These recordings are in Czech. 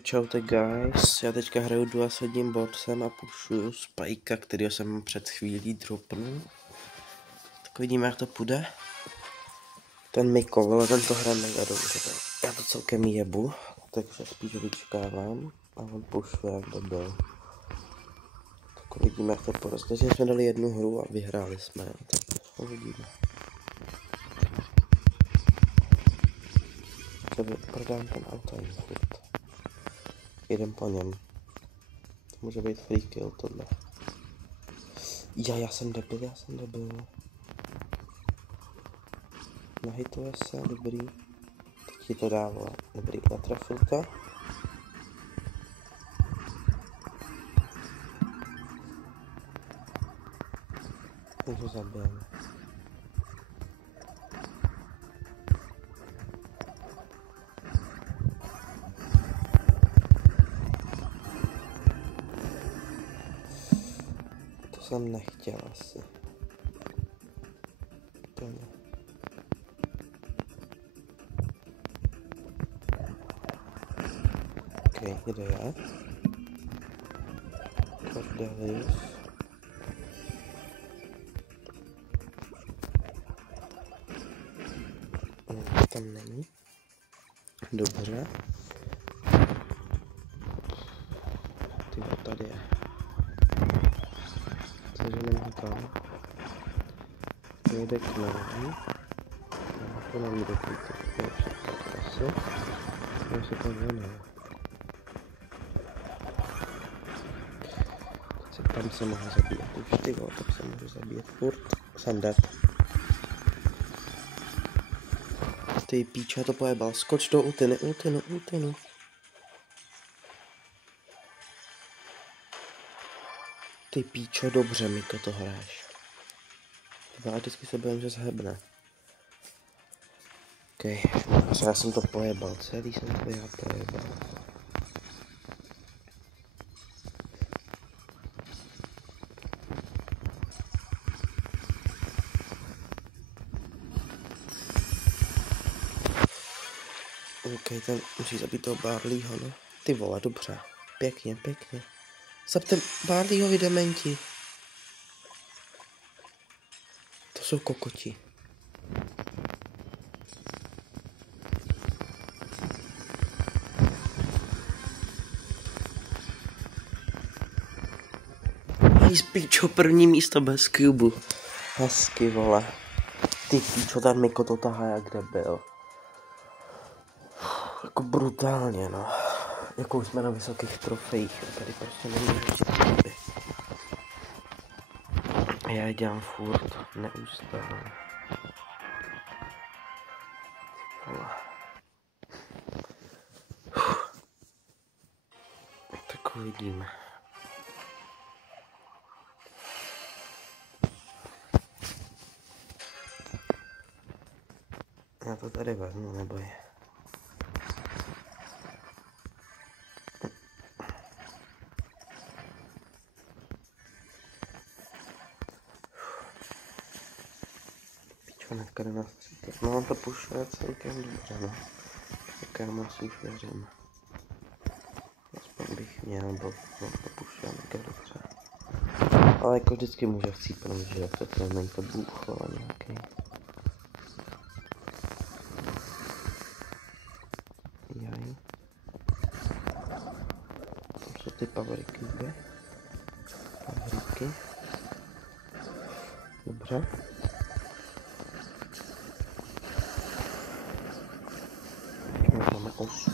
Čaute guys, já teďka hraju Duel s jedním botsem a pušuju Spike'a, kterýho jsem před chvílí dropnul. Tak vidíme, jak to půjde. Ten Mikol, ale ten to hraje mega dobře. Já to celkem jebu, takže spíš vyčkávám a on pušuje, jak to byl. Tak vidíme, jak to půjde. Takže jsme dali jednu hru a vyhráli jsme. Tak uvidíme. Prodám ten auto jen furt. Jdem po něm. To může být free kill tohle. Já jsem debil. Nahituje se, dobrý. Teď ti to dává. Dobrý, natrafil to. Teď ho zabijeme. To jsem nechtěl asi. To ne. OK, kde je? Cordelius. Tam není. Dobře. Tyhle tady je. Takže nemám tam. To jde k nám. To není dobrý, to je všechno asi. Já se to věnuju. Tam se mohu zabíjet už ty vole, tak se můžu zabíjet furt. Jsem dead. Ty píče, to pojebal. Skoč do ultinu. Ty píčo, dobře mi to hraješ. Tyba, vždycky se bojím, že zhebne. OK, já jsem to pojebal, celý jsem to já pojebal. OK, ten musí zabít toho Barleyho, no. Ty vole, dobře. Pěkně. Zabte Barleyho, vy dementi. To jsou kokoti. Hej, píčo, první místo bez cubu. Hezky, vole. Ty píčo, ten Miko to tahá, jak kde byl. Jako brutálně, no. Jako už jsme na vysokých trofejích, tady prostě nemůžu čtyři. Já je dělám furt, neustále. Tak uvidíme. Já to tady vezmu, neboj. Hnedka jde na střítet. No on to pušuje celkem dobře, no. Tak já mu asi už věřím. Aspoň bych měl, bo on to pušuje mega dobře. Ale jako vždycky může chcípnout, že to není to bůh, ale nějaký. Jaj. Tam jsou ty pavoriky zde. Pavoriky. Dobře. Máme 8.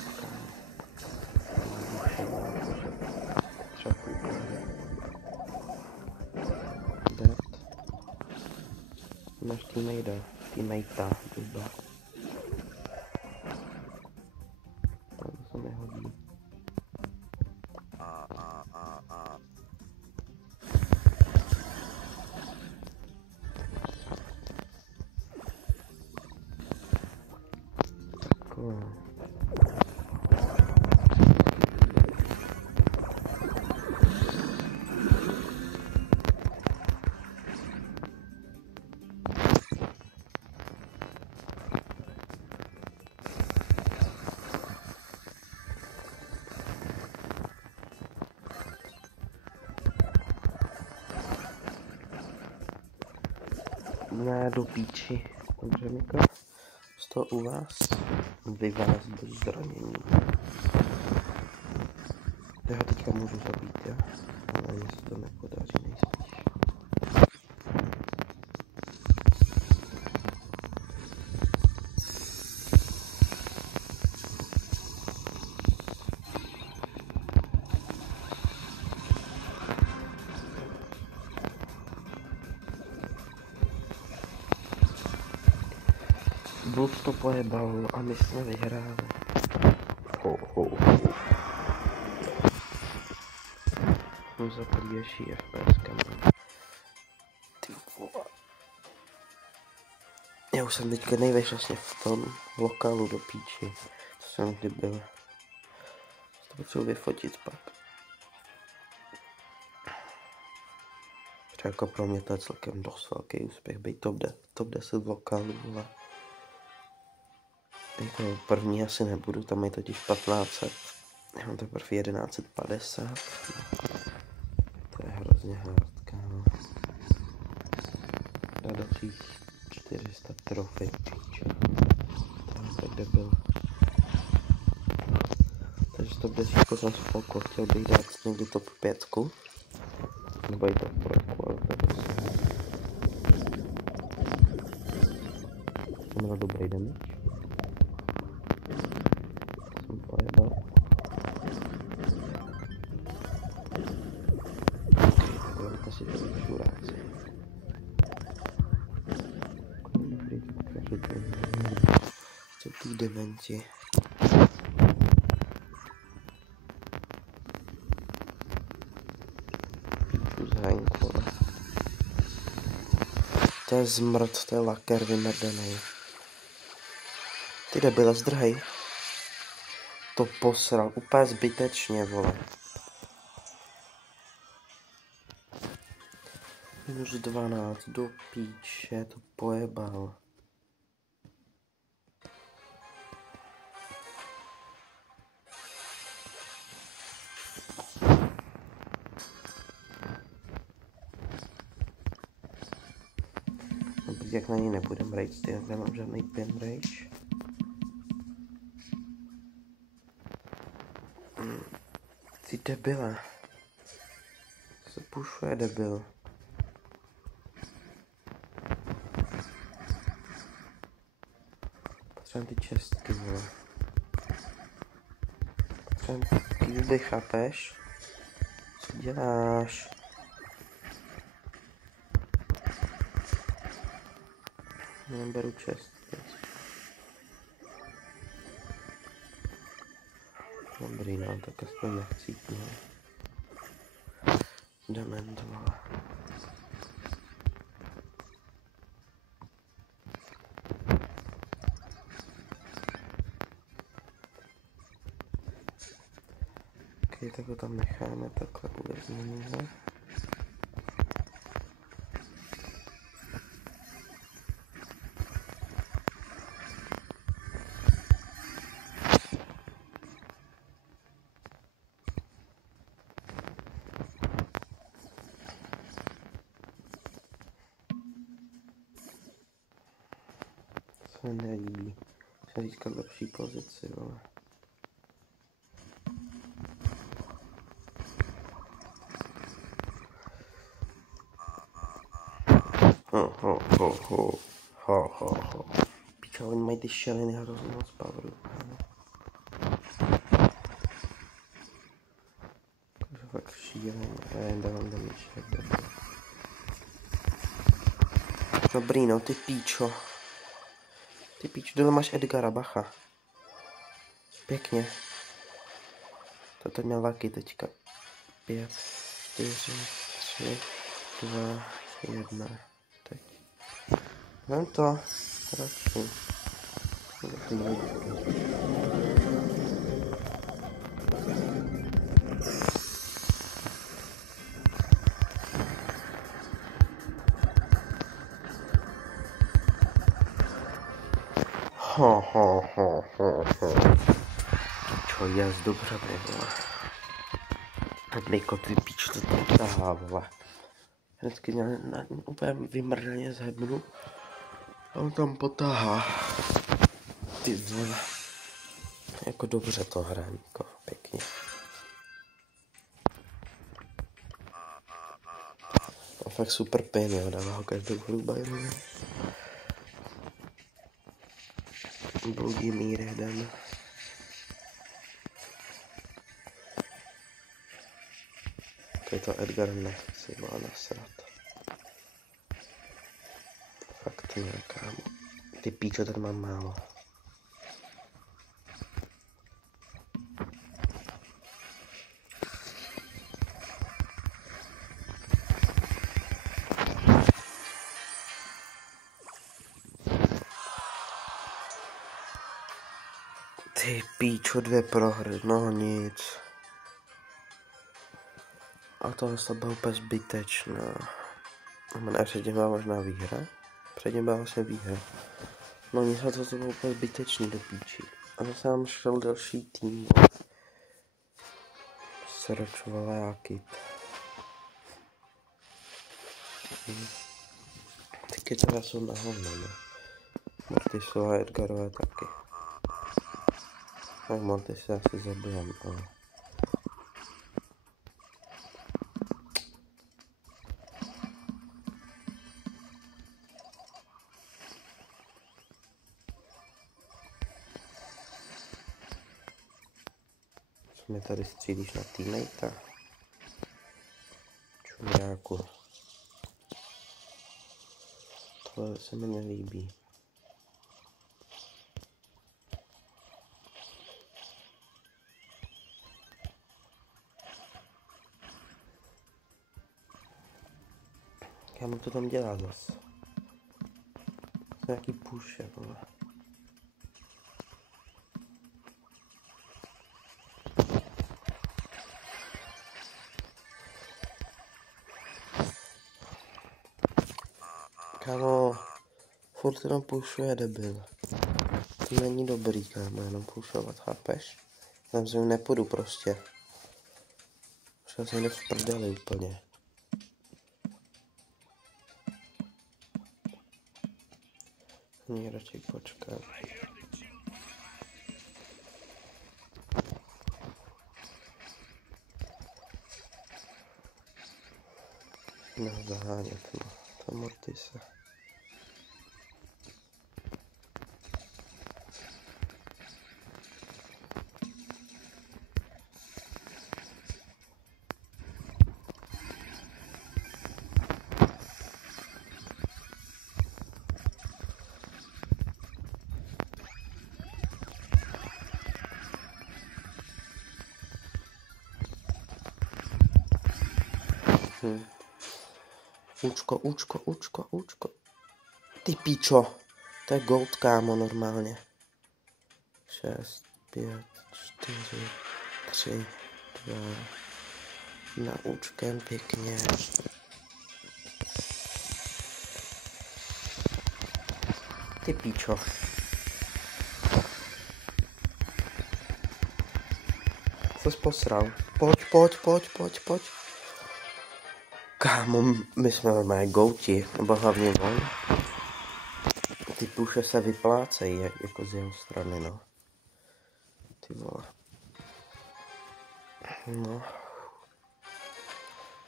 Dead. Máš teammate, duba. To se nehodí. Takové. Ne, do píči. Dobře, Miko. To u vás vyvést bez zranění. Já ho teďka můžu zabít, jo? Ale mně se to nepodaří nejspíš. Blues to pojebal a my jsme vyhráli. Za prvnější FPS kameru. Ty vole. Já už jsem teďka nejvíc vlastně v tom lokálu do píči, co jsem kdy byl. To potřebuji vyfotit pak. Třeba jako pro mě to je celkem dost velký úspěch, být top 10 v lokálu, ale jako první asi nebudu, tam je totiž 1500. Já mám teprve 1150. To je hrozně hardka, no. Dalších 400 trofej, píčo. Tak kde byl. Takže to bude všechno jsem spoko, chtěl bych dát někdy top 5. Nebo i top 3, ale to je prostě. Jsem měl dobrý damage. Jsem pojebal. Ok, to si to vypíšu ráci. Co ty dementi? Píču zhajnkové. To je zmrt, to je laker vymrdený. Ty debile, zdrhej. To posral, úplně zbytečně, vole. Minus 12, do píče, to pojebal. Jak na něj nebudem rage, ty nemám žádný pin rage. Ty debile. Se pušuje debil. Potřebuji ty čestky, vole. Potřebuji kýlby, chápeš? Co děláš? Neberu čestky. Dobrý, no, tak aspoň nechcípnu. Dement, vole. Ok, tak ho tam necháme takhle uvězněného. Se nelíbí. Musím získat lepší pozici, vole. Piča, oni mají ty šeliny hrozně moc poweru. Takže fakt šíleně. Já jen dávám damage, jak jde. Dobrý, no, ty píčo. Ty píčo, dole máš Edgara, bacha. Pěkně. Toto měl Lucky teďka. 5, 4, 3, 2, 1. Teď. Vem to. Radši. Čo, jas, dobře, vole. Tak nejko, ty píč, to tam tahá, vole. Hnedky úplně vymrdaně zhebnu. A on tam potáhá. Ty vole. Jako dobře to hraje, jako pěkně. A fakt super pin, jo, dává ho každou hru Bayernu. Bloudí mír jeden. Tady to Edgar nechci, má nasrat. Fakt ne, kámo. Ty píčo, ten mám málo. Ty píčo, 2 prohry, no nic. A tohle bylo úplně zbytečné. Ne, předtím byla možná výhra. Předtím byla vlastně výhra. No nic, a to bylo úplně zbytečný do píči. A zase nám šel další tým. Sračovala jaký. Ty kytara jsou na hovno, ne? Mortisova a Edgarové taky. Tak Mortis se asi zabijem, ale... Co mi tady střílíš na teammatea? Čuráku. Tohle se mi nelíbí. Kámo to tam dělá zas? Nějaký push, vole. Kámo, furt jenom pushuje debil. To není dobrý, kámo, jenom pushovat, chápeš? Tam se nepůjdu prostě. Už se jde v prdeli úplně. Mě radši počkat. No, zahánět, no. To Mortise. Učko. Ty píčo. To je gold, kámo, normálně. 6, 5, 4, 3, 2. Na účkem pěkně. Ty píčo. Co jsi posral? Pojď. Kámo, my jsme normálně gouti, nebo hlavně on. Ty puše se vyplácejí, jako z jeho strany, no. Ty vole. No.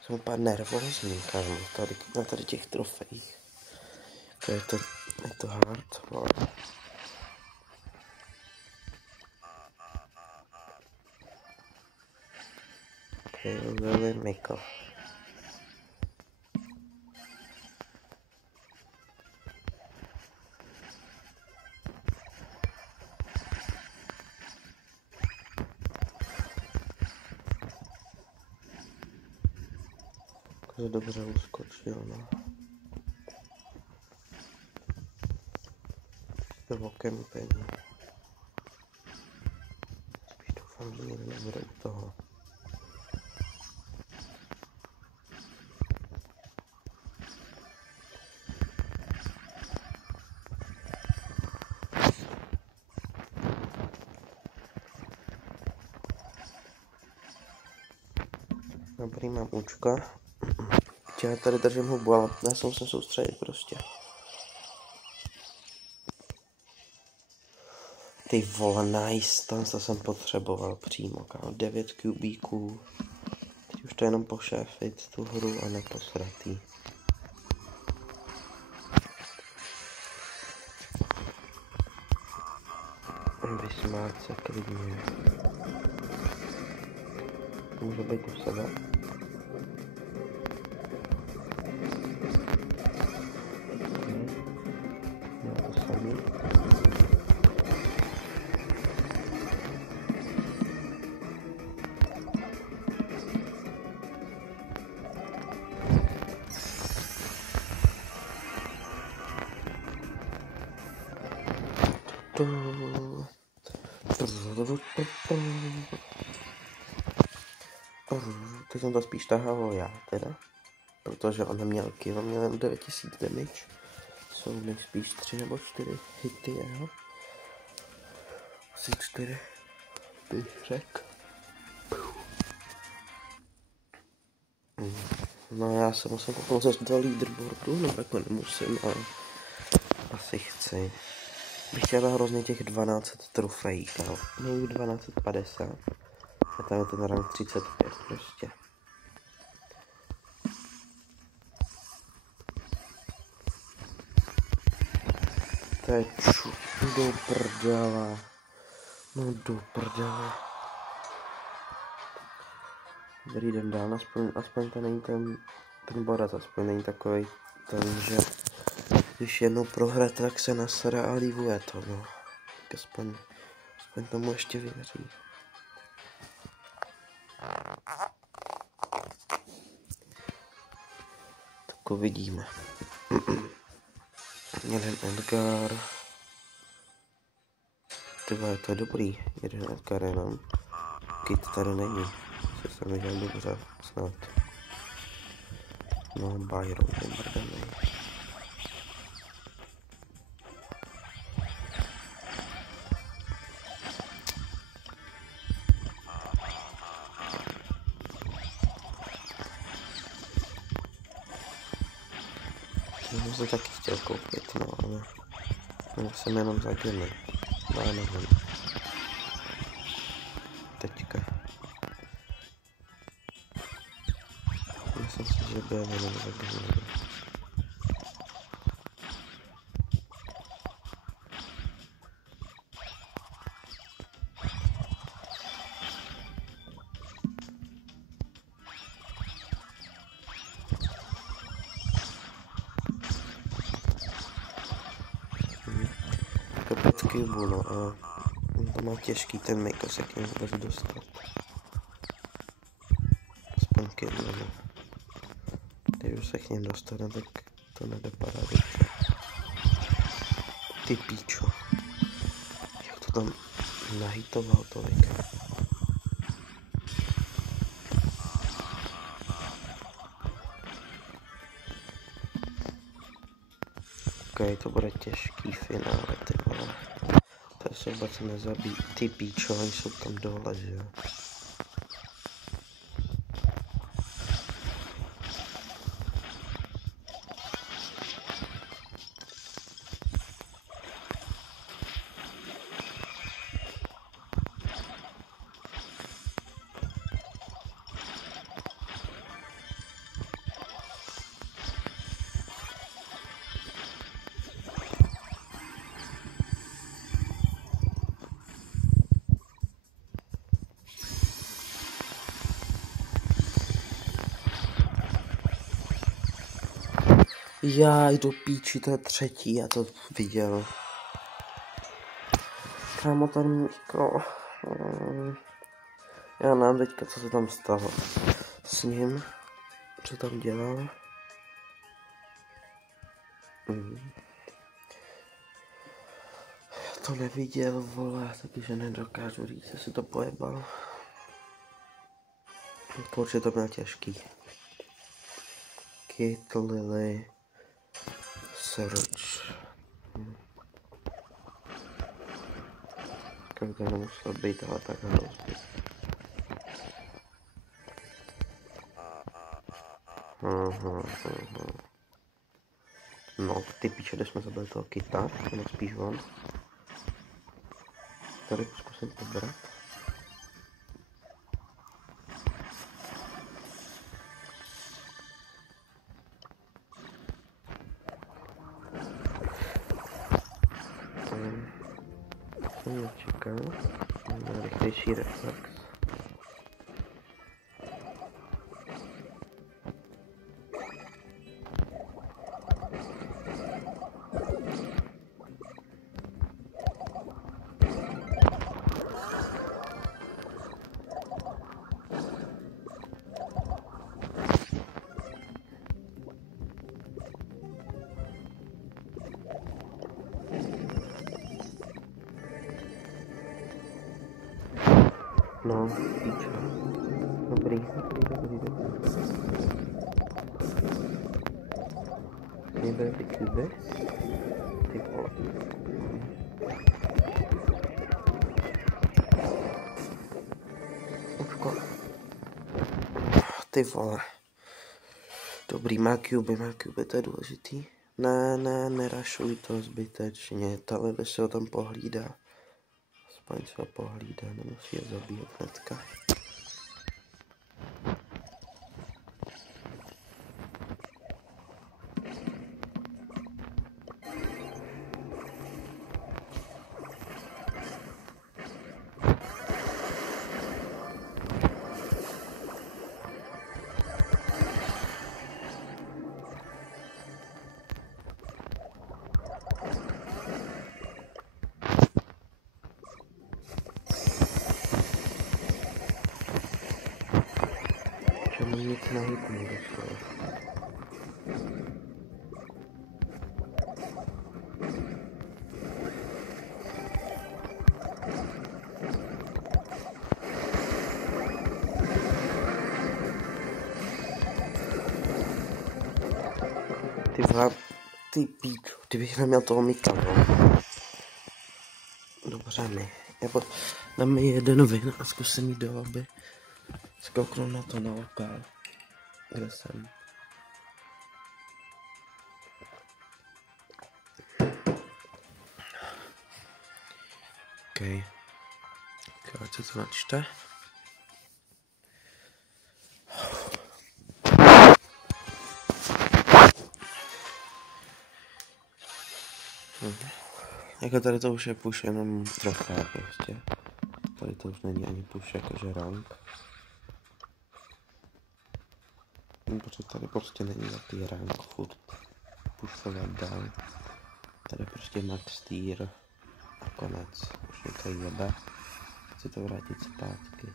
Jsem úplně nervózní, kámo, na tady těch trofejích. Je to hard, vole. Really Miko. Dobře uskočil, no. To okem pení. Spíš doufám, že někdo nebude u toho. Dobrý, mám účka. Já tady držím hubu, ale já se musím soustředit prostě. Ty vole, nice, to jsem potřeboval přímo, kámo, 9 kubíků. Teď už to jenom pošéfit tu hru a neposratý. Vysmát se klidně. Může být u sebe. Já to samý. Teď jsem to spíš tahal já teda, protože on neměl kill, měl jen 9000 damage. Jsou nejspíš 3 nebo 4 hity jeho. Asi 4 bych řekl. No já se musím kouknout zase do leaderboardu, no jako nemusím, ale asi chci. Bych chtěl hrozně těch 1200 trofejí, kámo. Nejvíc 1250. A tam je ten rank 35 prostě. To je do prdele. No do prdele. Dobrý, jdem dál, aspoň to není ten borec, aspoň není takový ten, že když jednou prohraje, tak se nasere a lívuje to, no. Tak aspoň tomu ještě věří. Tak uvidíme. Jeden Edgar. Tyba, je to dobrý, jeden Edgar jenom. Kit tady není, se se mi žádný dobře, snad. No, Byron, ten brdanej. To jsem taky chtěl koupit, no, ale jsem jenom za gemy. No, nevím. Teďka. Myslím si, že byl jenom za gemy. Kopec cubu, no a on to má těžký ten Miko se k němu vůbec dostat. Aspoň cubu, no. Když už se k němu dostane, tak to nedopadá dobře. Ty píčo. Jak to tam nahitoval tolik. Ok, to bude těžký finále, ty vole. To se vůbec nezabíjí. Ty píčo, oni jsou tam dole, že jo. Já jdu píči, to je třetí, já to viděl. Kámo, ten Miko. Já nevím teďka, co se tam stalo s ním. Co tam dělal. Já to neviděl, vole, takže nedokážu říct, jestli to pojebal. Určitě to byl těžký. Kit, Lily, Search. Tak to nemusel být, ale tak hrozně. No, ty píče, kde jsme zabili toho kyta, nebo spíš on. Tady zkusím pobrat. Jsem nečekal, mám rychlejší reflex. No, píče. Dobrý. Nejde ty kuby. Ty vole. Očko. Ty vole. Dobrý, má kuby, to je důležitý. Ne, nerašuj to zbytečně, tady se ho tam pohlídá. Aspoň se ho pohlídá, nemusí je zabíjet hnedka. Čemu nic na hit nedošlo. Ty vole, ty píču, kdybych neměl toho Mika, no. Dobře mi, nebo dáme jeden win a zkusím jít do lobby. Skouknu na to na lokál, kde jsem. OK. Ať se to načte. Jako tady to už je push jenom trofé prostě. Tady to už není ani push jakože rank. Protože tady prostě není zatý rank furt pushovat dál. Tady prostě max tier a konec. Už mě to jebe. Chci to vrátit zpátky.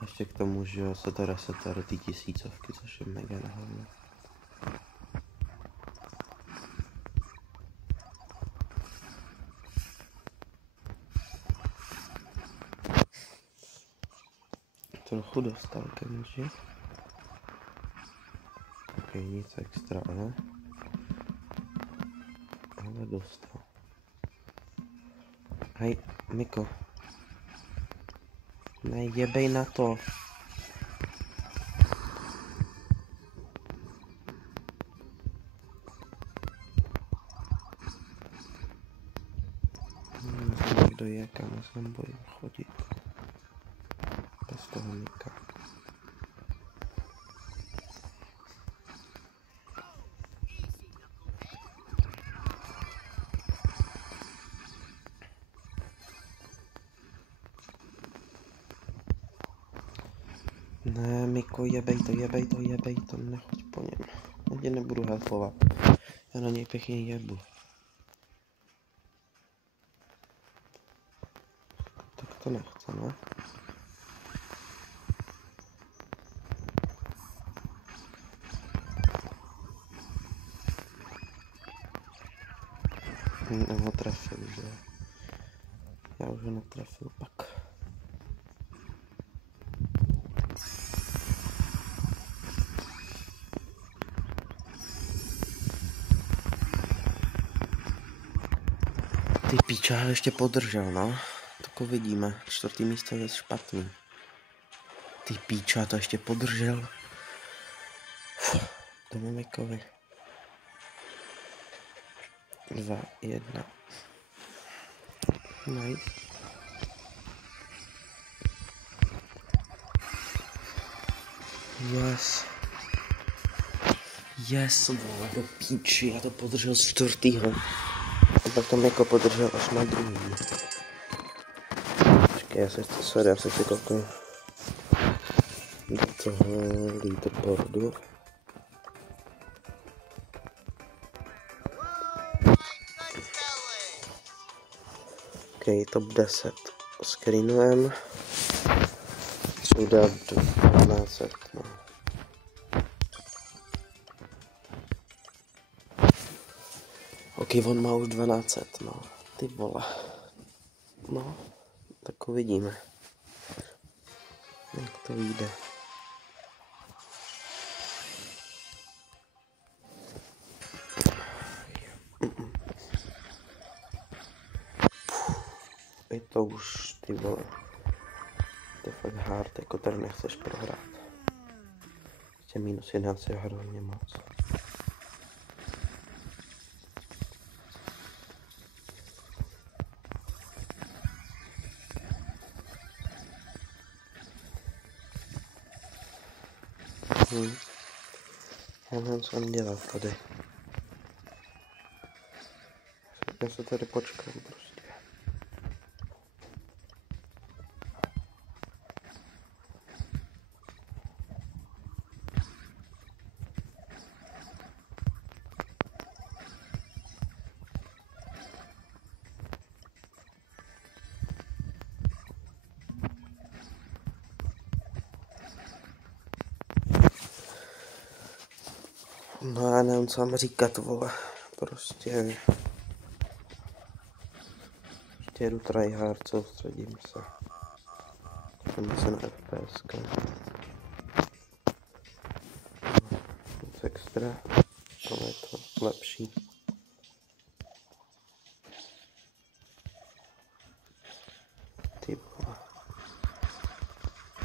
A ještě k tomu, že se to resetuje do té 1000, což je mega nahodně. Trochu dostal Kenji. Ok, nic extra, ale dostal. Hej, Miko. Nejebej na to. Někdo je, kam se bojím chodit. Bez toho Mika. Ne, Miko, jebej to, nechoď po něm. Já tě nebudu helpovat. Já na něj pěkně jebu. Tak to nechce, ne? Nebo trefil, že? Já už ho netrefil pak. Ty píča ještě podržel, no. Tak vidíme. 4. místo je špatný. Ty píča to ještě podržel. Jdeme Mikovi. 2, 1. Nice. Yes. Yes, vole, do píči, já to podržel z 4. A pak to Miko podržel až na 2. Počkej, já se chci kouknu do toho leaderboardu. OK, top 10 s Greenem. Suda 12, no. OK, on má už 12, no. Ty vole. No, tak uvidíme. Jak to vyjde. Je to už, ty vole. To je fakt hard, jako tady nechceš prohrát. Ještě -11 je hrozně moc. Já nevím, co mám dělat tady. Já se tady počkám prostě. No já nevím, co mám říkat, vole. Prostě jedu tryhard, soustředím se. Jdeme se na FPS. Nic extra. Tohle je to lepší. Ty vole.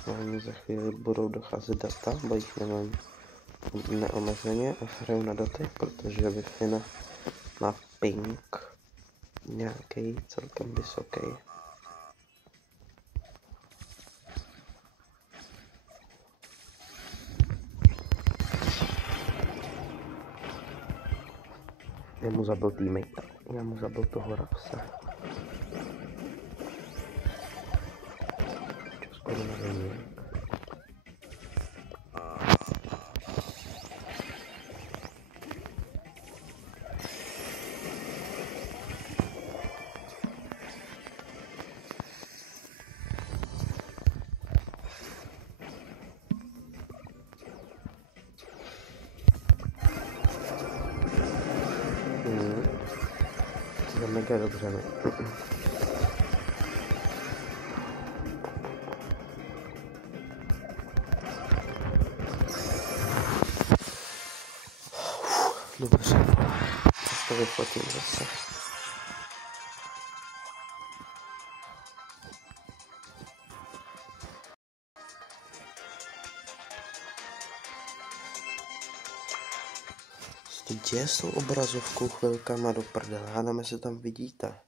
Hlavně za chvíli budou docházet data, bo jich nemám neomezeně a hraju na daty, protože Wi-Fi má ping nějaký celkem vysoký. Já mu zabil teammate, já mu zabil toho Rapsa. Čo skoro nevím. To je mega dobře, ne? Dobře, teď to vyfotím zase. Co to děje s tou obrazovkou chvilkama do prdele? Já nevím, jestli tam vidíte.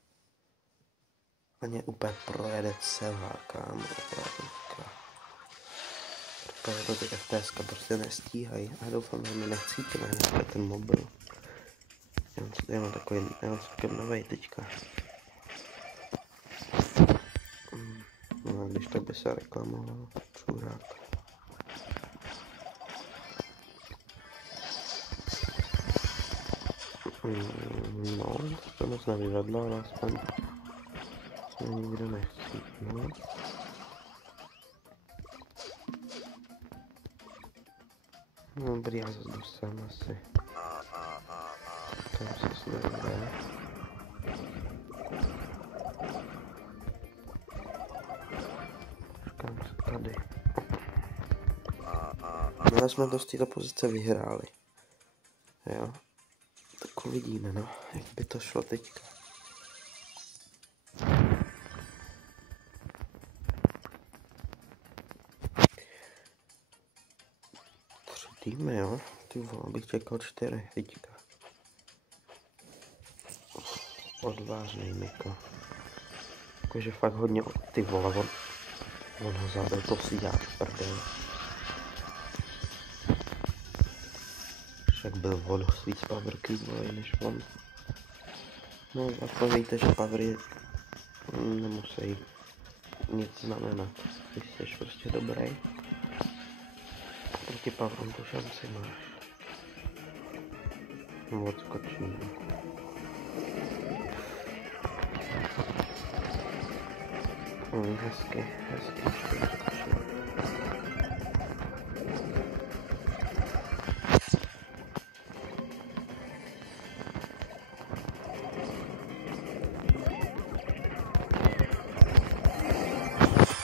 A mě úplně projede celá, kámo, obrazovka. Protože to ty FPS prostě nestíhají. A doufám, že mi nechcítne hnedka ten mobil. Já mám celkem novej teďka. No, když to by se reklamoval, čurák. No, to moc nevyvedlo, ale aspoň se nikdo nechcítne. No, dobrý, já zase jdu sám asi. Tam se snejde. Počkám se tady. No, ale jsme dost této pozice vyhráli. Jo. Tak uvidíme, no, jak by to šlo teďka. Tři týmy, jo. Ty vole, bych čekal 4 teďka. Odvážný Miko. Jakože fakt hodně, ty vole, on ho zabil, to si děláš prdel. Však byl on svý z Power Cube než on. No, aspoň víte, že Powery nemusí nic znamenat. Když jsi prostě dobrý, proti Powerům tu šanci máš. Odskočím. Hezky ještě odskočil.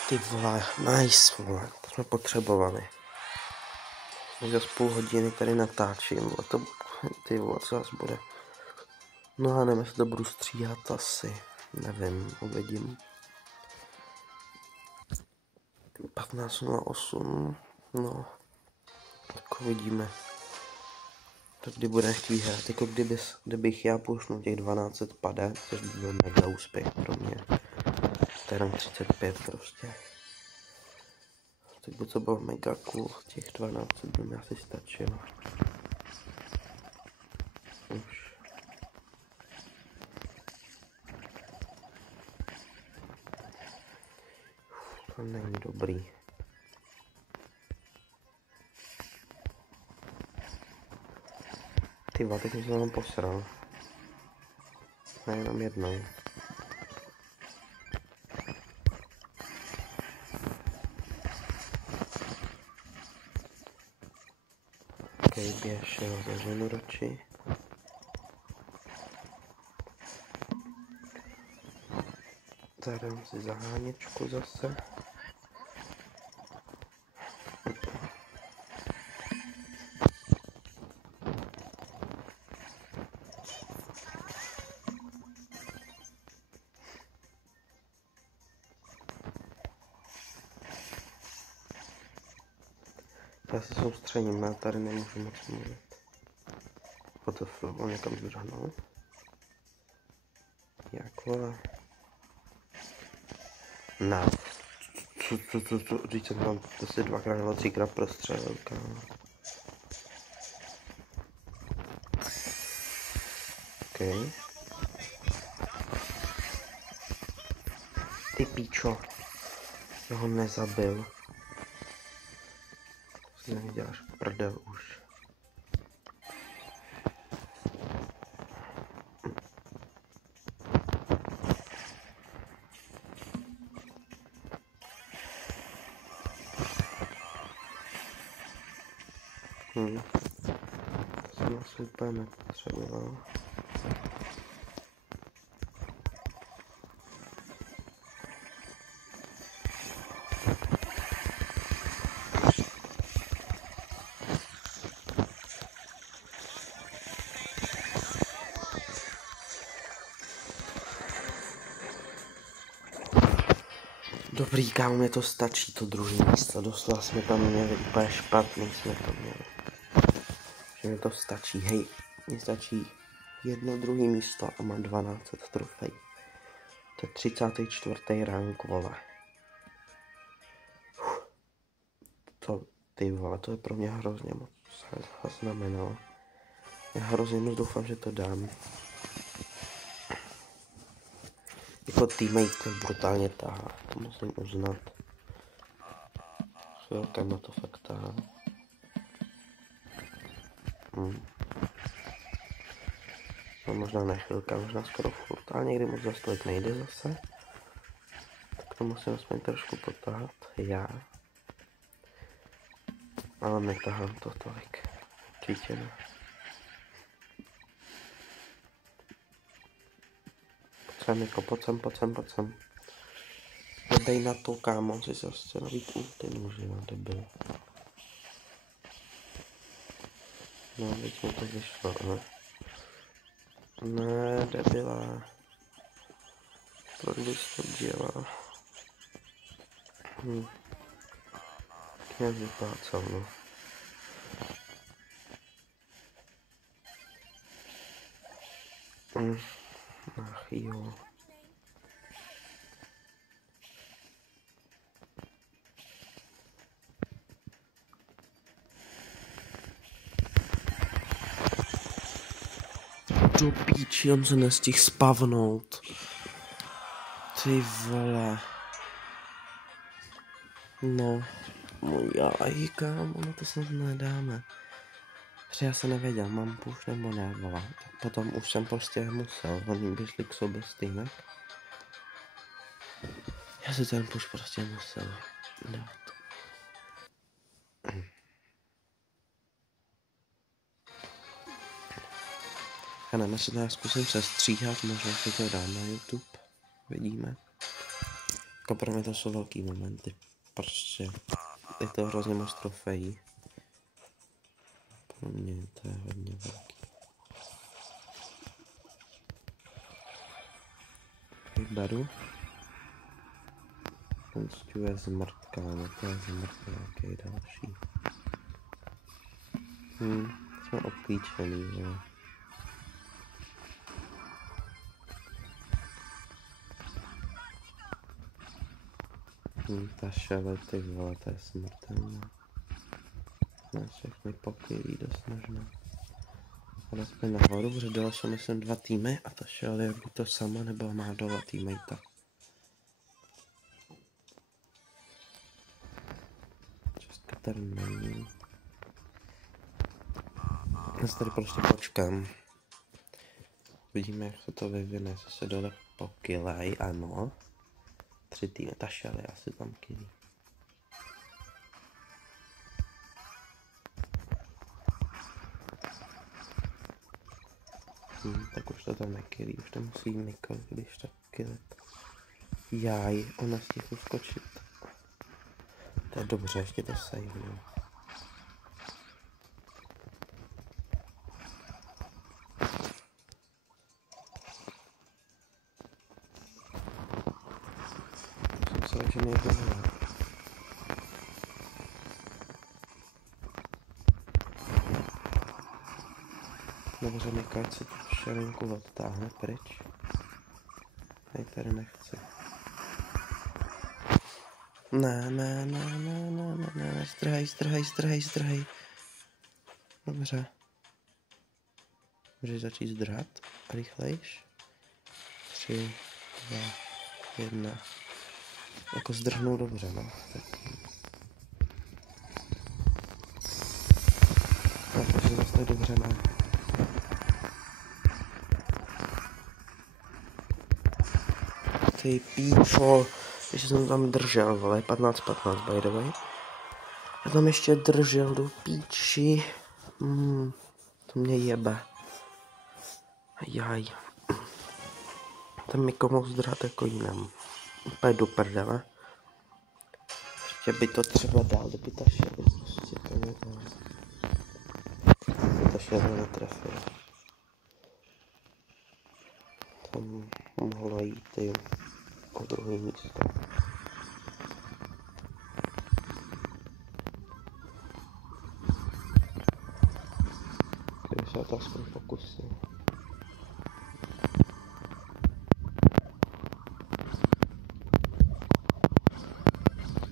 Ty vole, nice vole, to jsme potřebovali. Už za půl hodiny tady natáčím, a to, ty vole, co zase bude. No a nevím, jestli to budu stříhat asi, nevím, uvidím. 15:08, no, tak uvidíme. To kdy bude chtít hrát, jako kdybych já pušnul těch 1200 pade, což by byl mega úspěch pro mě. Terem 35 prostě. Tak by to bylo mega cool, těch 1200 by mi asi stačilo. Už. To není dobrý. Ty vole, teď jsem se jenom posral. Nejenom jednou. Okej, běž, jo, zaženu radši. Zadám si zaháněčku zase. Já se soustředím, já tady nemůžu moc mluvit. On někam zvrhnul. Jak vole? Ne. Co? Vždyť jsem tam asi 2x nebo 3x prostřelil, kámo. Okej. Ty píčo. Já ho nezabil. Si neděláš prdel už. To jsem asi úplně nepotřeboval. Dobrý, kámo, mě to stačí, to druhý místo. Doslova jsme tam měli úplně špatný, jsme tam měli. Že mi to stačí, hej, mi stačí jedno druhý místo a mám 1200 trofej. To je 34. rank, vole. To, ty vole, to je pro mě hrozně moc znamenalo. Já hrozně moc doufám, že to dám. Jako teammate brutálně tahá, to musím uznat. S velkama to fakt tahá. No možná ne chvilka, možná skoro furt, ale někdy moc zase tolik nejde zase. Tak to musím aspoň trošku potahat, já. Ale netahám to tolik, určitě ne. Pojď sem. Nedej na to, kámo, si zase nabít ulty může, no debil. No, teď mi to vyšlo, ale... Ne, debila. Proč bys to dělal? Jak vyplácal, no. Ach jo. Do píči, on se nestihl spavnout. Ty vole. No, můj jaj, kámo, no to snad nedáme. Protože já se nevěděl, mám push nebo ne, vole. Tak potom už jsem prostě musel, oni by šli k sobě stejnek. Já si ten push prostě musel dát. Já nevím, jestli to já zkusím sestříhat, možná si to dám na YouTube. Vidíme. Jako pro mě to jsou velký momenty. Prostě je to hrozně moc trofejí. Pro mě to je hodně velký. Beru. Ten je zmrtka, no to je zmrtka nějaký další. Jsme obklíčený, jo. Ta šele, ty vole, to je smrtelná. Na všechny pokylí dost možná. Ale jsme nahoru, protože dole jsou myslím 2 týmy a ta šele je buď to sama, nebo má dole teammate. Česká tady není. Já se tady prostě počkám. Vidíme, jak se to vyvine, jestli se dole pokylej, ano. 3 týmy, ta šele asi tam kylí. Tak už to tam nekylí, už to musí Mikl, když tak kylit. Jaj, ona stihl uskočit. To je dobře, ještě to sejvnu. Jsem se že nejde. Dobře, Mikl si tu šelinku odtáhne pryč. Hej, tady nechci. Ne, zdrhej. Dobře. Můžeš začít zdrhat, rychlejš. 3, 2, 1. Jako zdrhnou dobře, no. Takže zase dobře, ne. Ty píčo. Ještě jsem tam držel, vole, 15-15 by the way. Já tam ještě držel do píči. To mě jebe. Jaj. Ten Miko mohl zdrhat jako jinam. Úplně do prdele. Ještě by to třeba dál, kdyby ta šel. Prostě to nedal. Ta šel netrefila. Tam mohlo jít i o druhé místo. Kdyby se to aspoň pokusil.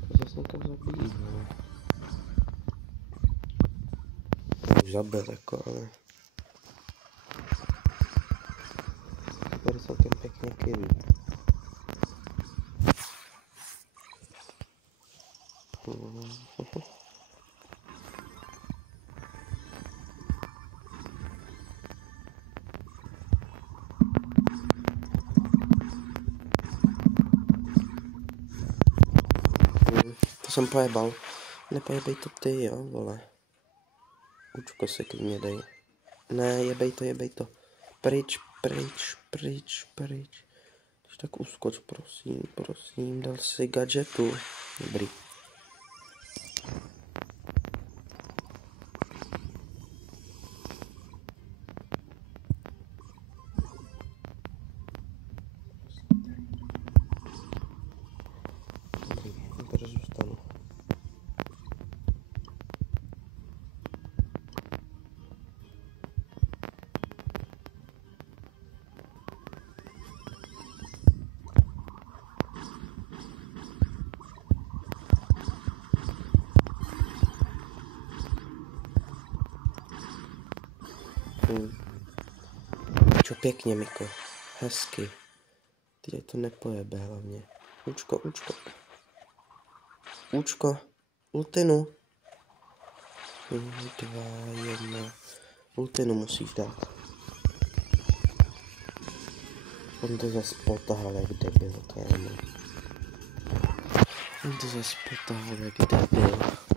To zase někam zabíjí, no. Už zabil jako, ale... Tady celkem pěkně kylí. To jsem pojebal. Nepojebej to ty, jo, vole. Učko se klidně dej. Ne, jebej to. Pryč. Když tak uskoč, prosím, dal si gadgetu. Dobrý. Tady zůstanu. Čo pěkně, Miko. Hezky. Teď to nepojebe hlavně. Účko. Účko. Ultinu. 2, 1. Ultinu musíš dát. On to zase potahal jak debil, kámo.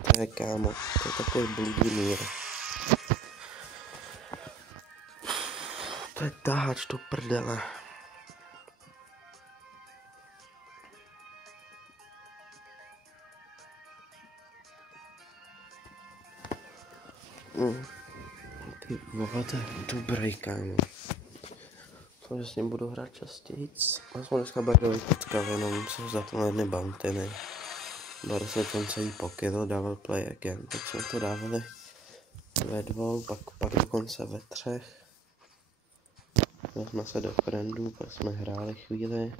To je kámo, to je takový bludý mír. To je tahač do prdele. Ty vole, to je dobrý, kámo. To, že s ním budu hrát častějc. Já jsem dneska bajdový potkal, jenom jsem za to jedny bantiny. Bar se ten celý pokyl, dával play again. Tak jsme to dávali ve 2, pak dokonce ve 3. Dali jsme se do friendů, pak jsme hráli chvíli.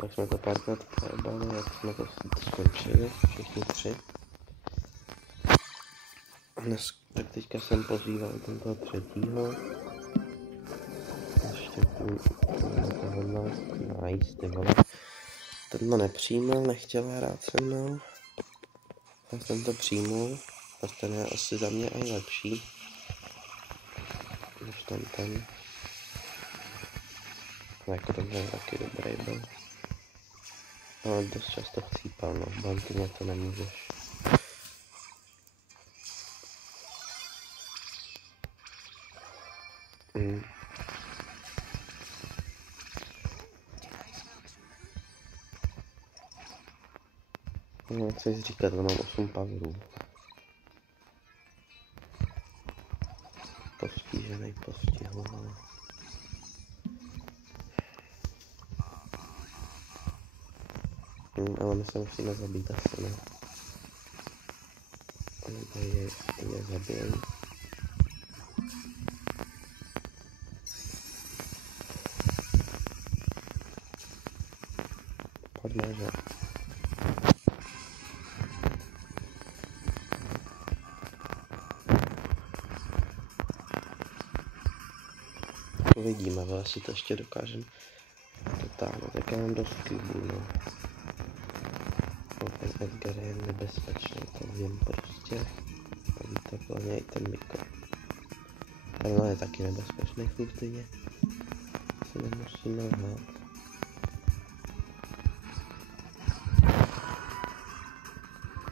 Pak jsme to párkrát pojebali, jak jsme to skončili, všichni 3. Tak teďka jsem pozýval toho 3. Ještě tohle, nice, ty vole. Tenhle nepřijímal, nechtěl hrát se mnou. Tak jsem to přijmul, a ten je asi za mě aj lepší. Než ten. No jako tenhle taky dobrý byl. Ale dost často chcípal, no, banky to nemůžeš. No, co jsi říkat, mám 8 powerů. Postižený postihu, ale... Ale my se musíme zabít asi, ne? Je zabijej. Pojďme, že? Uvidíme, ale asi to ještě dokážem dotáhnout. Tak já mám dost klubů, no. Ten Edgar je nebezpečný, to vím prostě. A ví to plně i ten Miko. Ale je taky nebezpečný v ultině. Se nemusíme lhát.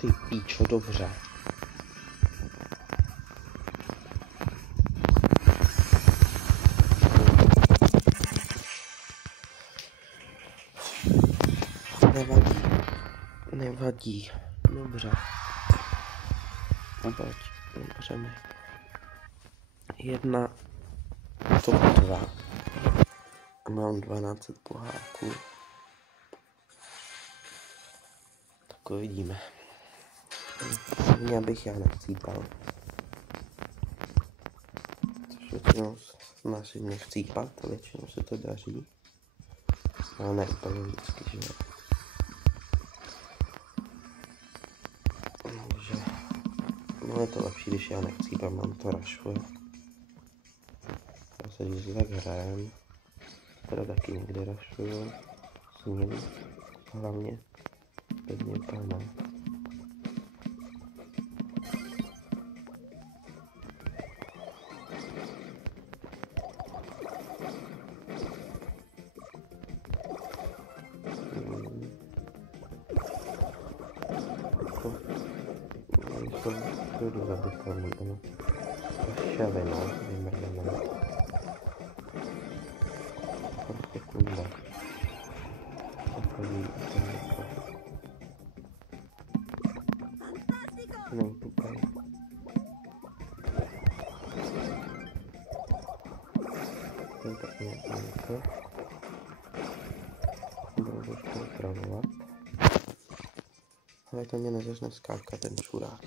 Ty píčo, dobře. Nevadí. Dobře. Pojď. Dobře mi. 1. Top 2. A mám 12 poháků. Tak uvidíme. Já bych já nechcípal. Což většinou snažím mě chcípat, většinou se to daří. Ale ne úplně vždycky, že jo. No je to lepší, když já nechcípám, mám to rašuje. Já se když tak hrajem, teda taky někdy rašuju s ním, hlavně pevně pána. Jdu zabitelný, ano. Šelina, vymrdaná. Prostě kunda. Takový ten jako. Nej, pupaj. Ten tak nějaký. Budu to upravovat. Ale to mě nezačne skákat ten čurák.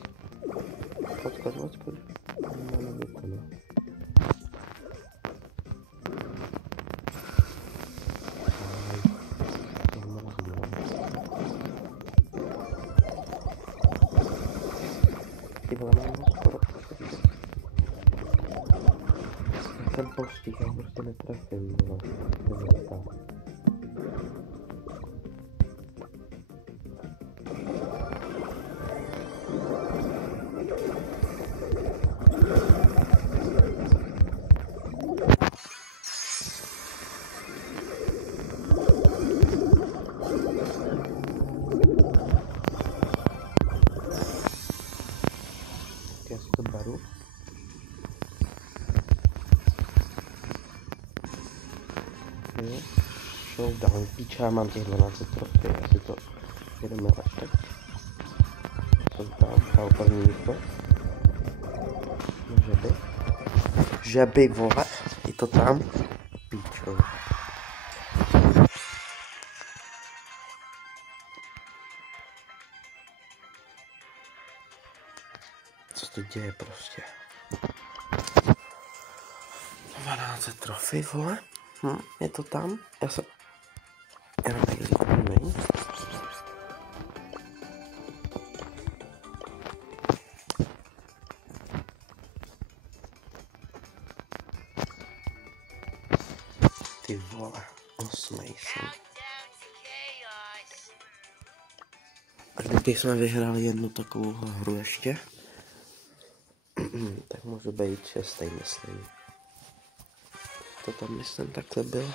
Odkud. Máme vykonat. Ty vole, mám skoro. Jsem postih, já prostě netrefím, já si to beru. Showdown, píča, mám těch 12 trofej, asi to jedeme až teď. Jsem tam první místo. No, že by, vole, je to tam, píčo. Co to děje prostě? 12 trofej, vole. Je to tam? Já jsem... Jenom tak zjistím. Ty vole, 8 jsem. A kdyby jsme vyhráli jednu takovou hru ještě, tak můžu být 6, myslím. To tam myslím takhle bylo.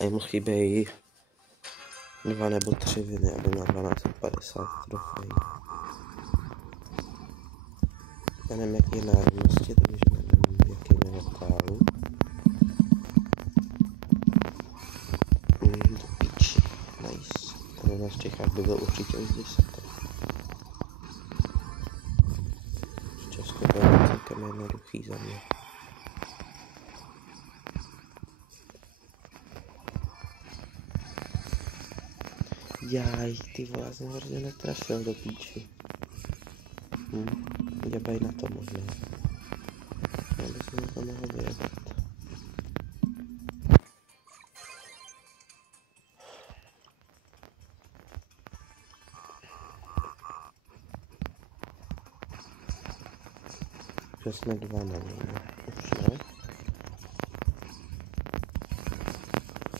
A jemu chybějí 2 nebo 3 viny, aby na 1250 trofej. Já nevím, jaký je národnosti, takže nevím, jaký je lokálu. Do píči, nice. Ten nás v Čechách by byl určitě už 10. Česko to je celkem jednoduchý za mě. Jaj, ty vole, jsem hrozně netrefil do píči. Jebaj na to možná. Já bych se na to mohl vyjebat. Že jsme 2 nevíme. Už ne.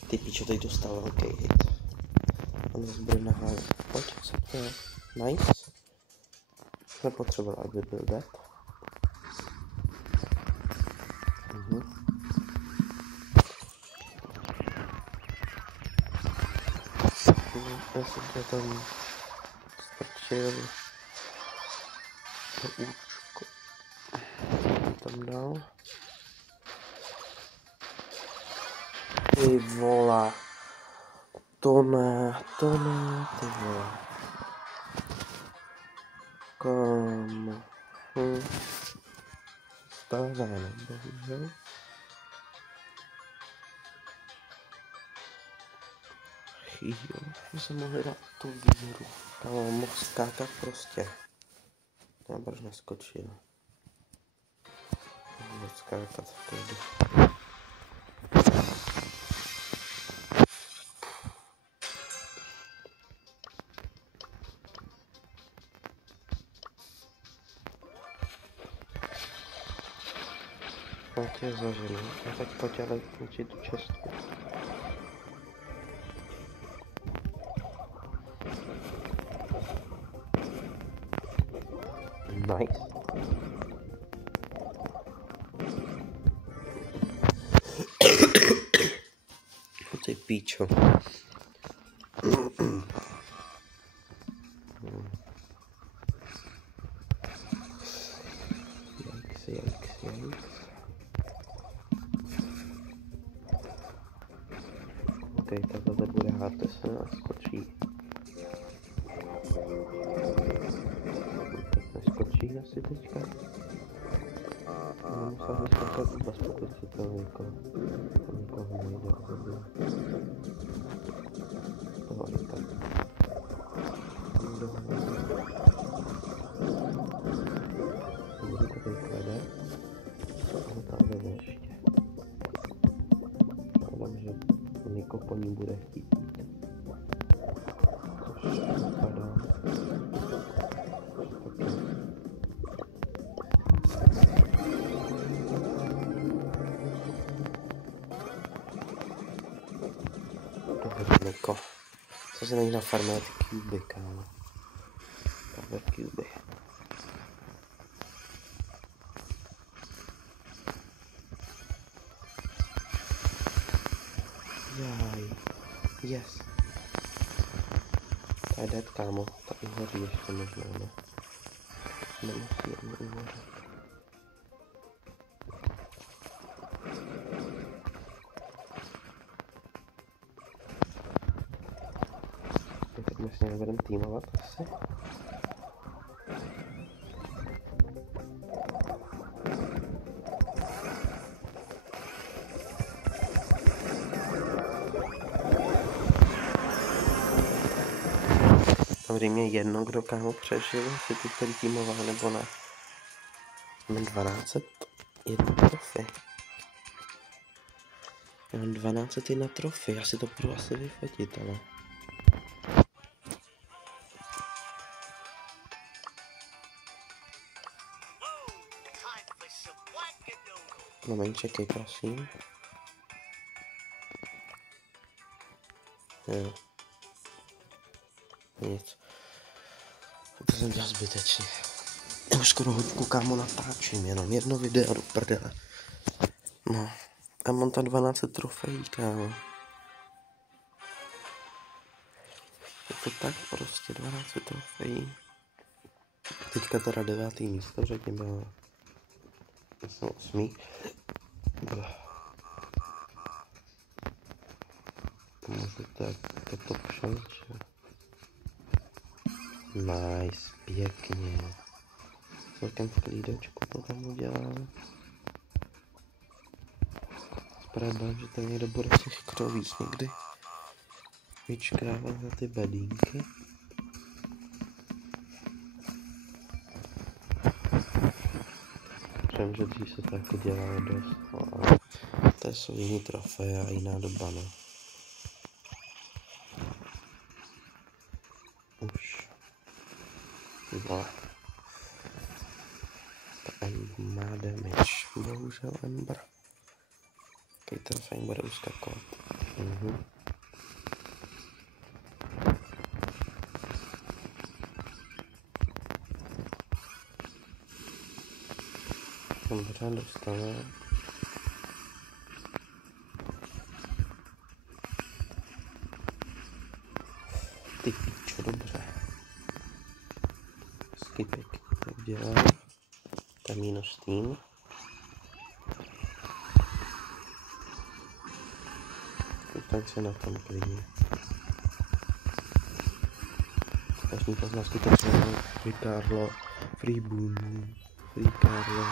Ty píčo, teď dostal velký hit. On zase bude nahájet. Pojď, co to je? Nice. Nepotřeboval, aby byl dead. Já jsem to tam strčil to účko. Tam dal. Ty vola. To ne, ty vole. Kam? Stáváme, bohužel. Jo, že jsem mohl dát tu výhru. Tam mohl skákat prostě. Já proč neskočil. Mohl skákat v té. Pojď je zaženu. A teď pojď ale učit tu čestku. Nice. Ty píčo. Yikes. OK, takhle bude hard, to se naskočí. Neskočí asi teďka. Nemusel bych skakat vůbec, pokud se to nikoho nejde osobně. Tohle je tak. Budu to vykladat. Ale tam jde ještě. Hledám, že Niko po ní bude chtít. Což vypadá. se najít na farmě ty cuby, kámo. Power cuby. Jaj. Yes. To je dead, kámo. To i hoří ještě možná, ne? Nemusí ani uhořet. Teď my s ním budeme týmovat asi. Samozřejmě jedno, kdo kámo přežil, si ty který týmoval nebo ne. Mám 1201 trofy. Já mám 1201 trofy, já si to budu asi vyfotit, ale... No, čekej, prosím. Jo. Nic. To jsem dělal zbytečně. Já už skoro hodku kámo natáčím, jenom jedno video do prdele. No. A mám tam 12 trofejí, kámo. Je to tak prostě 12 trofejí. Teďka teda 9. místo, řekněme, ale... Jsem 8. Můžu tak toto přeč. Nice, pěkně. Celkem v klídečku to tam udělám. Spravdám, že tam někdo bude těch krovíc někdy vyčkávat na ty bedínky. Vím, že dřív se to jako dělalo dost, no, ale to jsou jiný trofeje a jiná doba, no. Už. No. To Ember má damage, bohužel Ember. Takový trofej bude uskakovat. Dobře, dostane. Ty pičo, dobře. Skipek to udělá. To je minus tým. Zůstaň se na tom klidně. Každý pozná skutečně Free Carlo, Free Boom, Free Carlo,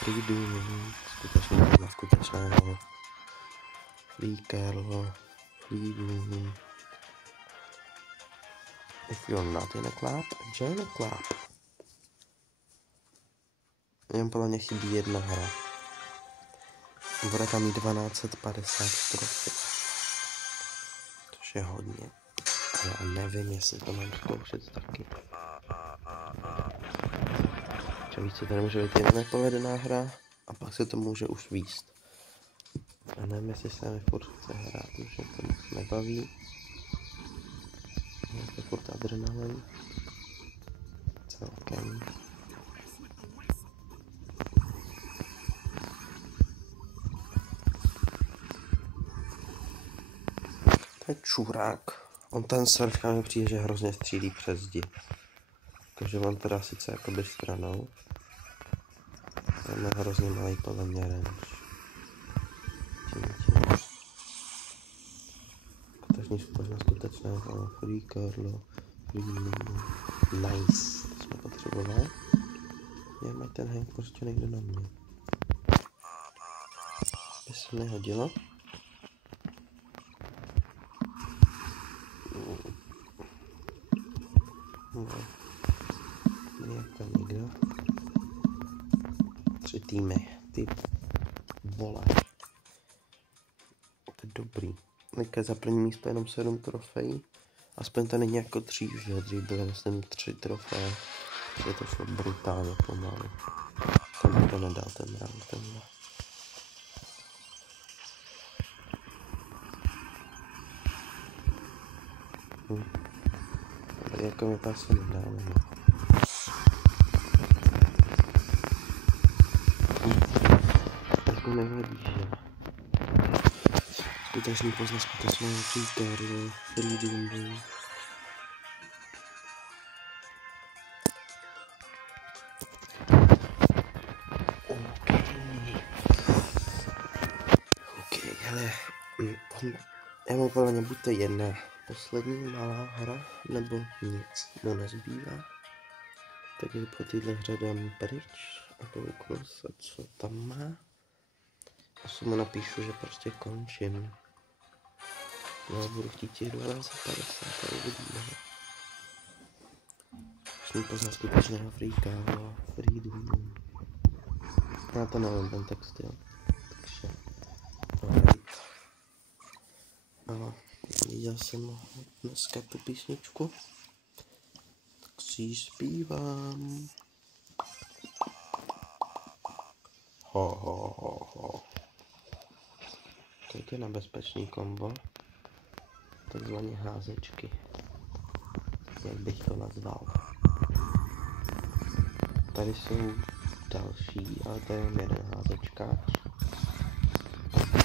Free Doom, skutečně pozná skutečného. Free Carlo, Free Boom. If you're not in a club, join a club. Jen podle mě chybí jedna hra. Bude tam mít 1250 trofy. Což je hodně. Ale já nevím, jestli to mám zkoušet taky. Třeba víc, co tady může být jen nepovedená hra a pak se to může už výst. A nevím, jestli se mi furt chce hrát, už mě to moc nebaví. Je to furt adrenalin. Celkem. To je čurák. On ten surf mi přijde, že hrozně střílí přes zdi. Takže on teda sice jakoby stranou. Ten má hrozně malý podle mě range. Kotažní společná skutečného Free Carlo, Free Lulu. Nice. To jsme potřebovali. Já mají ten hang prostě někde na mě. By se nehodilo. No. Je tam někdo. 3 týmy. Ty vole. To je dobrý. Teďka za první místo jenom 7 trofejí. Aspoň to není jako dřív, že dřív byly myslím 3 trofeje. že to šlo brutálně pomalu. Ten to nedal ten rank, tenhle. Tak jako mi to asi nedáme. Jako nevadí, že? Skutečný poznat skutečného příkaru, freedom. OK, hele, já mu podle mě buď to jedna poslední malá hra, nebo nic mu nezbývá. Takže po téhle hře dám pryč a kouknu se, co tam má. A se mu napíšu, že prostě končím. Já budu chtít těch 12:50 a uvidíme. Už mi poznat skutečného freaka a freedom. Já to nevím, ten text, jo. Takže... Ale viděl jsem dneska tu písničku. Tak si ji zpívám. Ho. To je nebezpečný kombo. Takzvaně házečky. Jak bych to nazval. Tady jsou další, ale to je jeden házečkáč.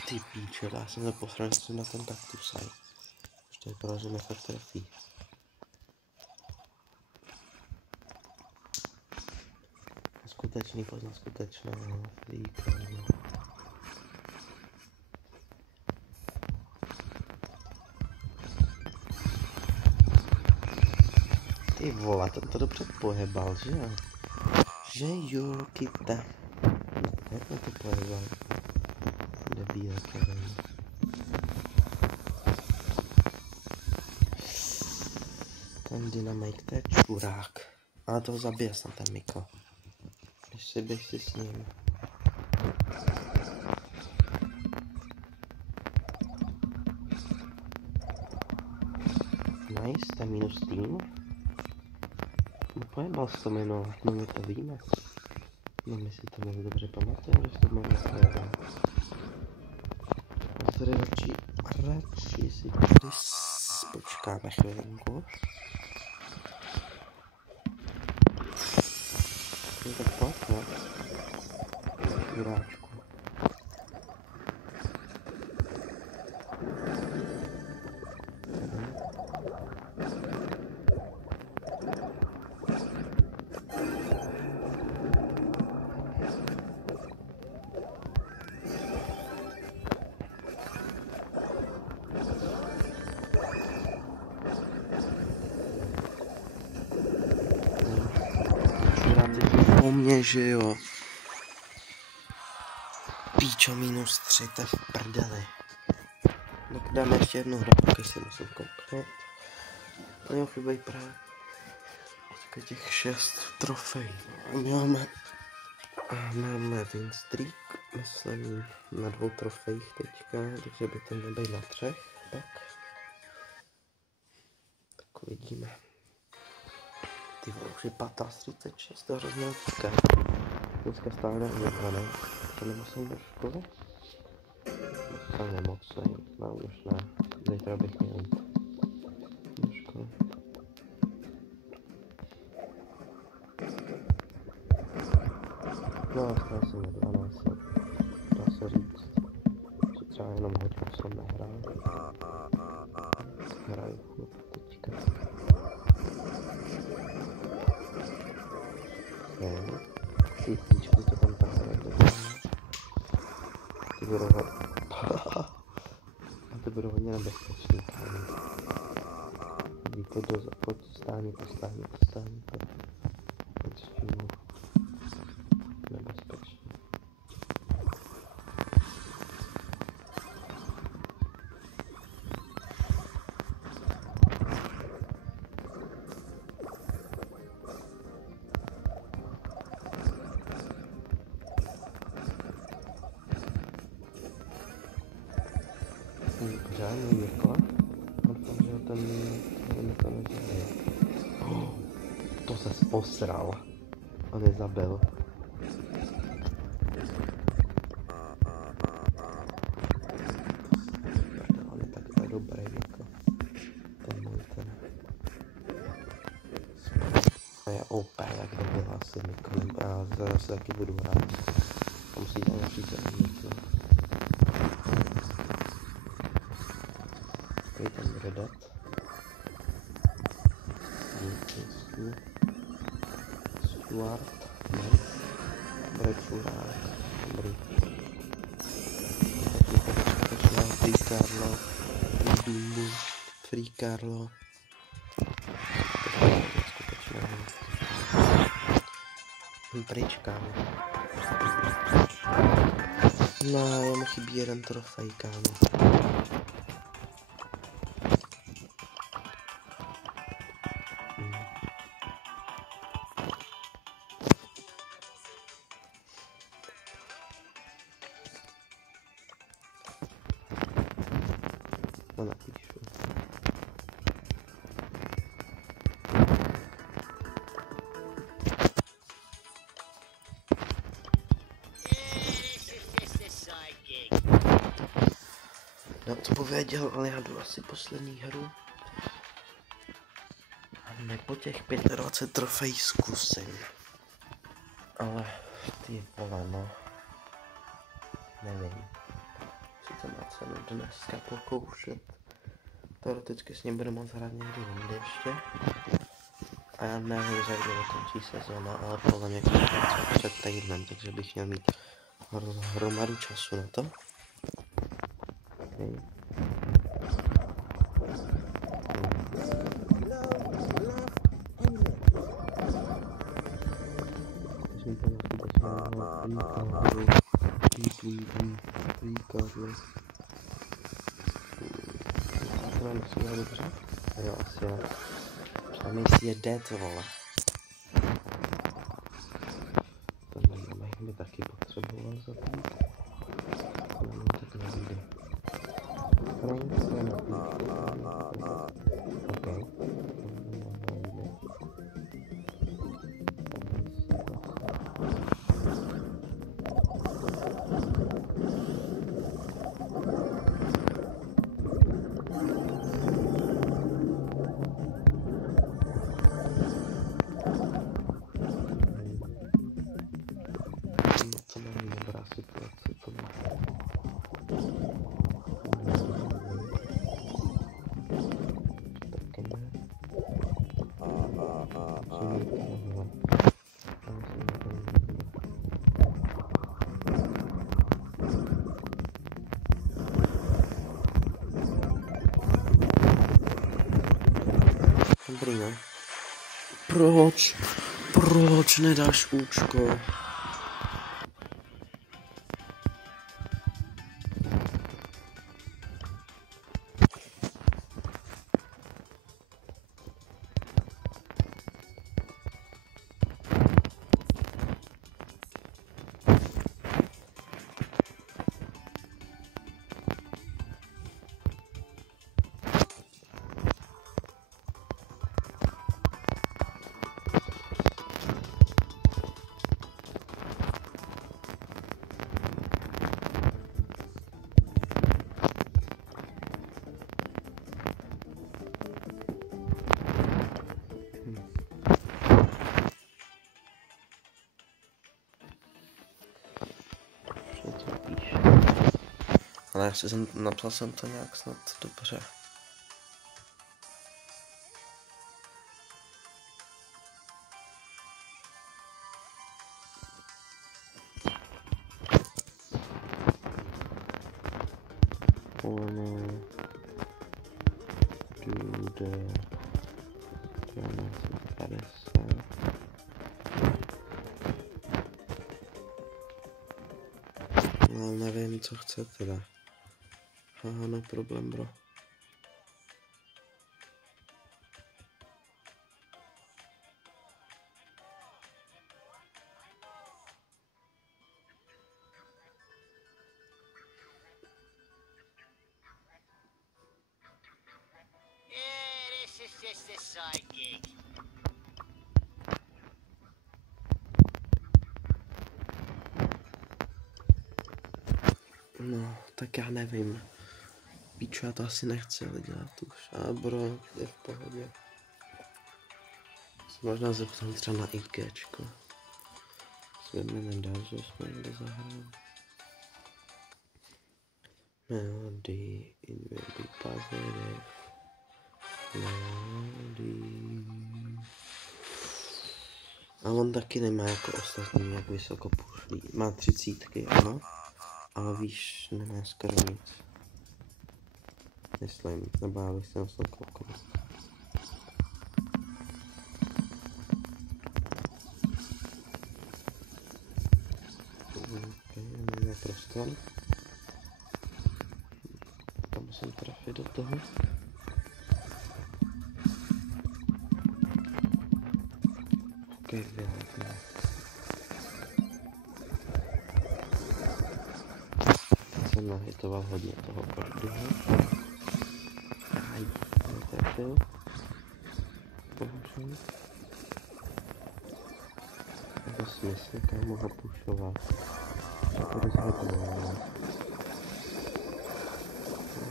Ty píče, já jsem se posral, že jsem na ten kaktusaj. Už to vypadá, že mě fakt trefí. Skutečný poznat skutečného freaka. Ty vole, ten to dobře pohebal, že jo? Že jo, kyta. Jak to pohebal? Debíl, který. Ten dynamik, to je čurák. Ale toho zabije snad ten Miko. Běž si s ním. Nice, to je minus tým. Pojebal jsi to jméno, no my to víme. No my si to moc dobře pamatujeme, že to máme pojebal. A tady radši si tady počkáme chvilinku. No tak pojď, no. Juráčku. Po mně, že jo. Píčo, minus 3, to je v prdeli. Tak dáme ještě jednu hru, pokud si musím kouknout. To mě chybějí právě teďka těch 6 trofej. Máme win streak, myslím, na 2 trofejích teďka, takže by to mělo být na 3, tak uvidíme. Ty vole, už je 15:36, to hrozně utíká. Dneska stále nevzdělané, to nemusím do školy. Jsem nemocnej, no už ne, zítra bych měl jít do školy. No, stále jsem na 12, dá se říct, že třeba jenom hodinu jsem nehrál. Hraju teďka. Ty píčky, to tam právě ty budou hodně nebezpečný, kámo. Pojď stáni, pojď s tím nebezpečný. Žádný Miko. Doufám, že ten to nezabije. To se posral. On je zabil. On je takhle dobrý, jako ten můj ten. asi Nikonem a zase taky budu rád. A musíte napřít něco. Tady ten Redat. Stuart. Ne. Brečurák. Dobrý. Free Carlo. Bingo. Free Carlo. Pryč, kámo. No, jemu chybí jeden trofej, kámo. No, napíšu. No to pověděl, ale já jdu asi poslední hru. A ne po těch 25 trofejí zkusím. Ale ty vole, no. Nevím. Co to má cenu dneska pokoušet. Teoreticky s ním budu moc hrát někdy jindy ještě. A já nevím, za kdy dokončí sezóna, ale podle mě před týdnem, takže bych měl mít hromadu času na to. Okay. Dobře? Jo, asi jo. Přemýšlí si je dead, vole. Tenhle bych mi taky potřeboval zabít. No, tak nevíde. Frank se napíšu. Ok. Dobrý, no. Proč nedáš účko? Ale napsal jsem to nějak snad dobře. Ono dude 1250. No nevím, co chce teda. Aha, no problém, bro. Just a side gig. No, tak já nevím. Píču, já to asi nechci ale dělat už. A bro, je v pohodě. Se možná zeptám třeba na IGčko. Se mi nedá, že jsme někde zahrali. Melody, it will be positive. Melody. A on taky nemá jako ostatní, jak vysoko pušlý. Má 30, ano. Ale víš, nemá skoro nic. Myslím, nebo já bych se musel kouknout. Máme prostor. Tam musím trefit do toho. Ok, vyhodně. Jsem nahitoval hodně toho každého. Aj, netrefil. Bohužel. Nebo smysl, kam ho pušovat. To rozhodnul.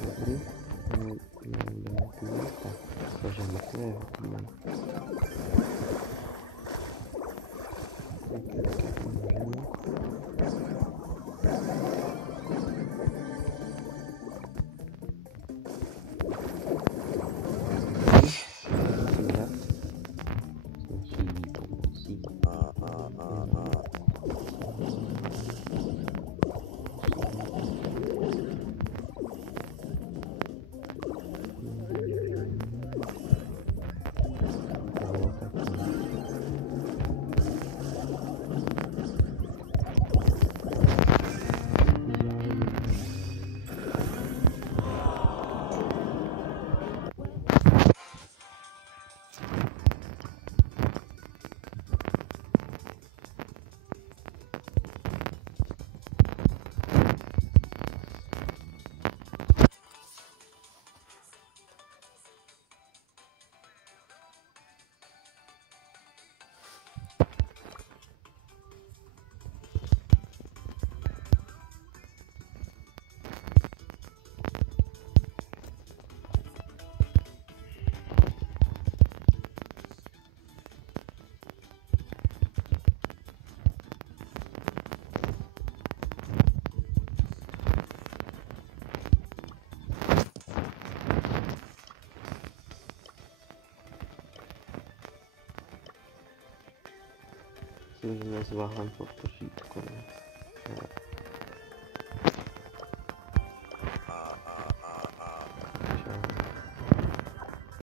Dobrý. Tak, takže mrtvé ho máme. Můžeme zváhám po pořítku.